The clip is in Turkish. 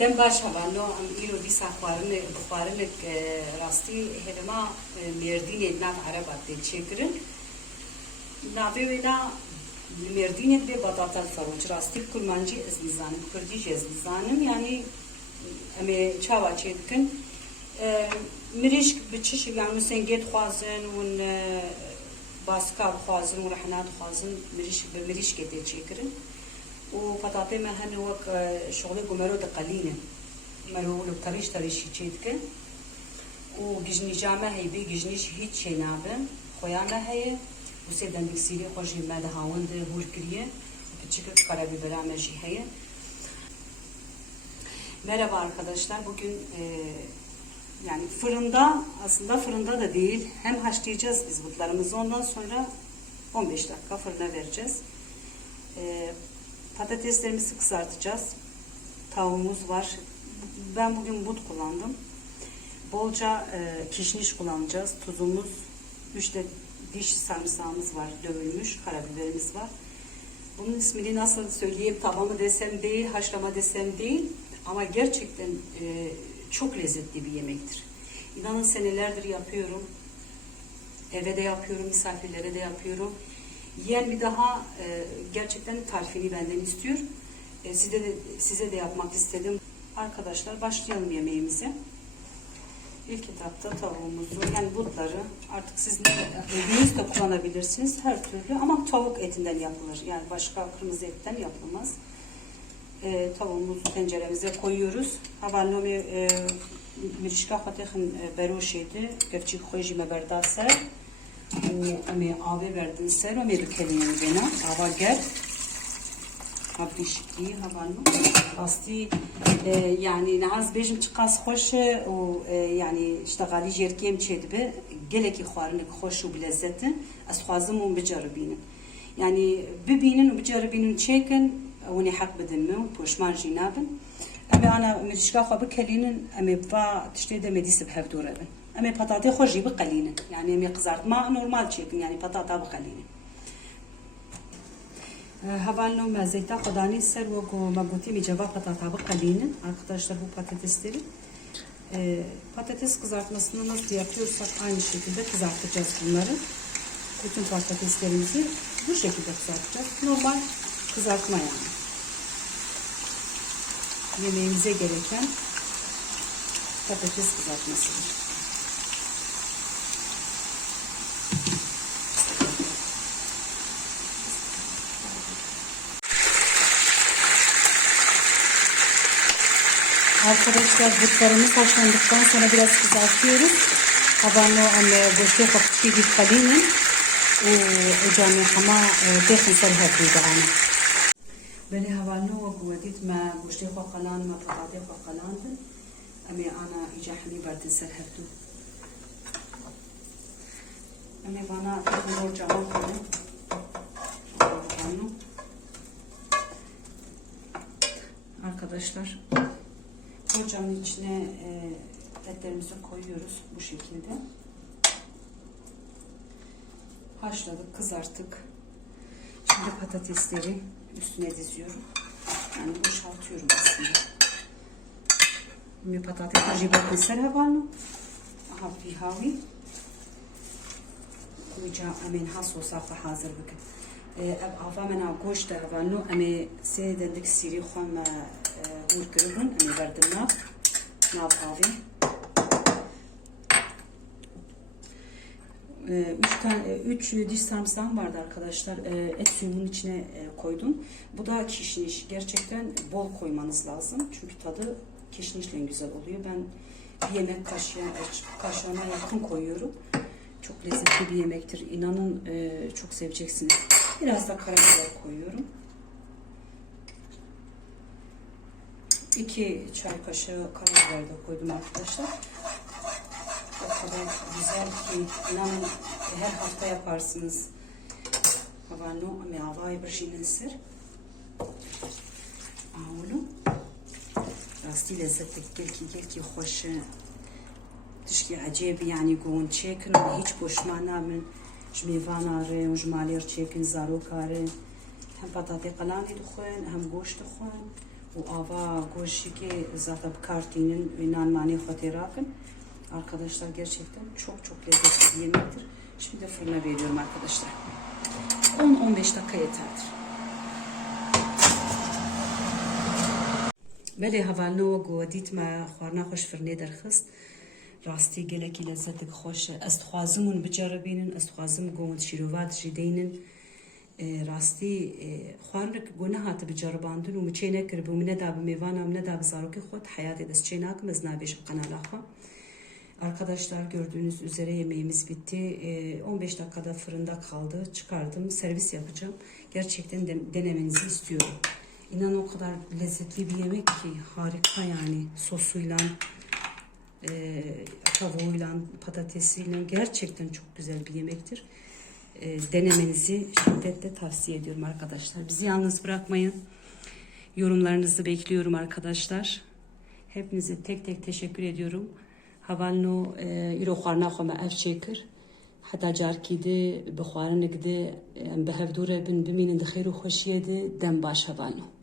دم باش هوالو ام ایرو دیسا خوارن بخوارن راستی هلما مردین ناف عربات دی چکرن ناوی وینا مردین دی بطاطا فروج راستی کرمانجی از نزانم کردیج از نزانم yani emi çava çetkin mirişk biçiş yani müsenget xwazin û baska xwazin û rehnat xwazin mirişk bi mirişk tê çêkirin û petatê me hene wek şoxlê gumero diqelîne mero li terîş terîşî çêdikin û gijnîja me heybê gijnî jî hiç çê nabin xoya me heye û sê dendek sîrê xwe jî me di hawin de hûr kiriye piçikek karabibera me jî heye Merhaba arkadaşlar. Bugün e, yani fırında aslında fırında da değil. Hem haşlayacağız biz butlarımızı. Ondan sonra 15 dakika fırına vereceğiz. E, patateslerimizi kızartacağız. Tavuğumuz var. Ben bugün but kullandım. Bolca e, kişniş kullanacağız. Tuzumuz, 3 de diş sarımsağımız var. Dövülmüş karabiberimiz var. Bunun ismini nasıl söyleyeyim? Tavamı desem değil, haşlama desem değil. Ama gerçekten e, çok lezzetli bir yemektir. İnanın senelerdir yapıyorum. Eve de yapıyorum, misafirlere de yapıyorum. Yiyen bir daha e, gerçekten tarifini benden istiyor. E, size de size de yapmak istedim. Arkadaşlar başlayalım yemeğimize. İlk etapta tavuğumuzu, yani butları artık siz ne dediğiniz de kullanabilirsiniz her türlü ama tavuk etinden yapılır. Yani başka kırmızı etten yapılmaz. E, tavuğumuzu tenceremize koyuyoruz. Havalnomi e, mirişka xatexin beroşeydi. Gevçik xoyji me berdase. و امی آبی بردن سر و می بکنیم بنا آوا گرد Habrişki havanı. Asti e, yani naz bejim çıkas hoş o e, yani işte gali jerkem çedbe geleki xwarını hoş u bilezzetin az xwazım u bicaribinin. Yani bibinin u bicaribinin çekin وني حق بدمه وبوشمان جينابن أما أنا مرشكا خو بكلينن أما با تشتي دم دي سب ama patatayı hoşu bıkalinin. Yani eme kızartma normal çekin yani patata bıkalinin. Ee, Havanlı mezeyte kodani ser ve go maguti mi cevap patata bıkalinin. Arkadaşlar bu patatesleri e, patates kızartmasını nasıl yapıyorsak aynı şekilde kızartacağız bunları. Bütün patateslerimizi bu şekilde kızartacağız. Normal kızartma yani. Yemeğimize gereken patates kızartmasıdır. Arkadaşlar butlarımız haşlandıktan sonra biraz kızartıyoruz. Havanlo anne goşte kapışı bir kalinin وجاني حما داخل سرها بودا أنا بلي هوالنو وقوديت ما قشتي خو قلان ما بطاطي خو قلان أمي أنا إجا حمي بعد سرها بدو أمي بانا تخنور جوان كونه هوالنو Arkadaşlar borcamın içine e, etlerimizi koyuyoruz bu şekilde haşladık, kızarttık. Şimdi patatesleri üstüne diziyorum. Yani boşaltıyorum aslında. Mi patates jibat serhavano. Aha pihavi. Kuca amin ha sosafa hazır bakın. Ev ava mena goş da havano. Ame se dedik siri xom Ame verdim nav. Nav avi. Ee, üç tane üç diş sarımsağım vardı arkadaşlar. Ee, et suyumun içine e, koydum. Bu da kişniş. Gerçekten bol koymanız lazım. Çünkü tadı kişnişle güzel oluyor. Ben bir yemek kaşığı, kaşığına yakın koyuyorum. Çok lezzetli bir yemektir. İnanın e, çok seveceksiniz. Biraz da karabiber koyuyorum. İki çay kaşığı karabiber de koydum arkadaşlar o kadar güzel ki inanın her hafta yaparsınız. Havano me avay başının sır. Ağulu. Rastı lezzetli gel ki gel ki hoş. Tişki acayip yani gon çekin hiç boşmana min جميفانا ري وجمالير تشيكن زارو كاري هم بطاطي قلاني دخون هم goş دخون Bu ava goşiki zaten kartinin nanmani fotoğrafın. Arkadaşlar gerçekten çok çok lezzetli bir yemektir. Şimdi fırına veriyorum arkadaşlar. 10-15 dakika yeterdir. ولی هولنا و گودیت ما خوارنا خوش فرنی درخست راستی گلکی لذت خوش است خوازمون بجربینن است خوازم گوند شیروات جدینن راستی خوارنک گونه هات بجرباندن و مچینه کرب و منه داب میوانا منه داب زاروکی خود حیات دست چیناکم از نابیش kanala خوا Arkadaşlar gördüğünüz üzere yemeğimiz bitti. Ee, 15 dakikada fırında kaldı. Çıkardım. Servis yapacağım. Gerçekten de, denemenizi istiyorum. İnan o kadar lezzetli bir yemek ki harika yani sosuyla e, tavuğuyla patatesiyle gerçekten çok güzel bir yemektir. e, denemenizi şiddetle tavsiye ediyorum arkadaşlar. Bizi yalnız bırakmayın. Yorumlarınızı bekliyorum arkadaşlar. Hepinize tek tek teşekkür ediyorum. Havalno e, iroxarna xome ev çekir. Heta carkî de bixwarinekî de em bin bimînin di xêr û xweşiyê dem baş havalno.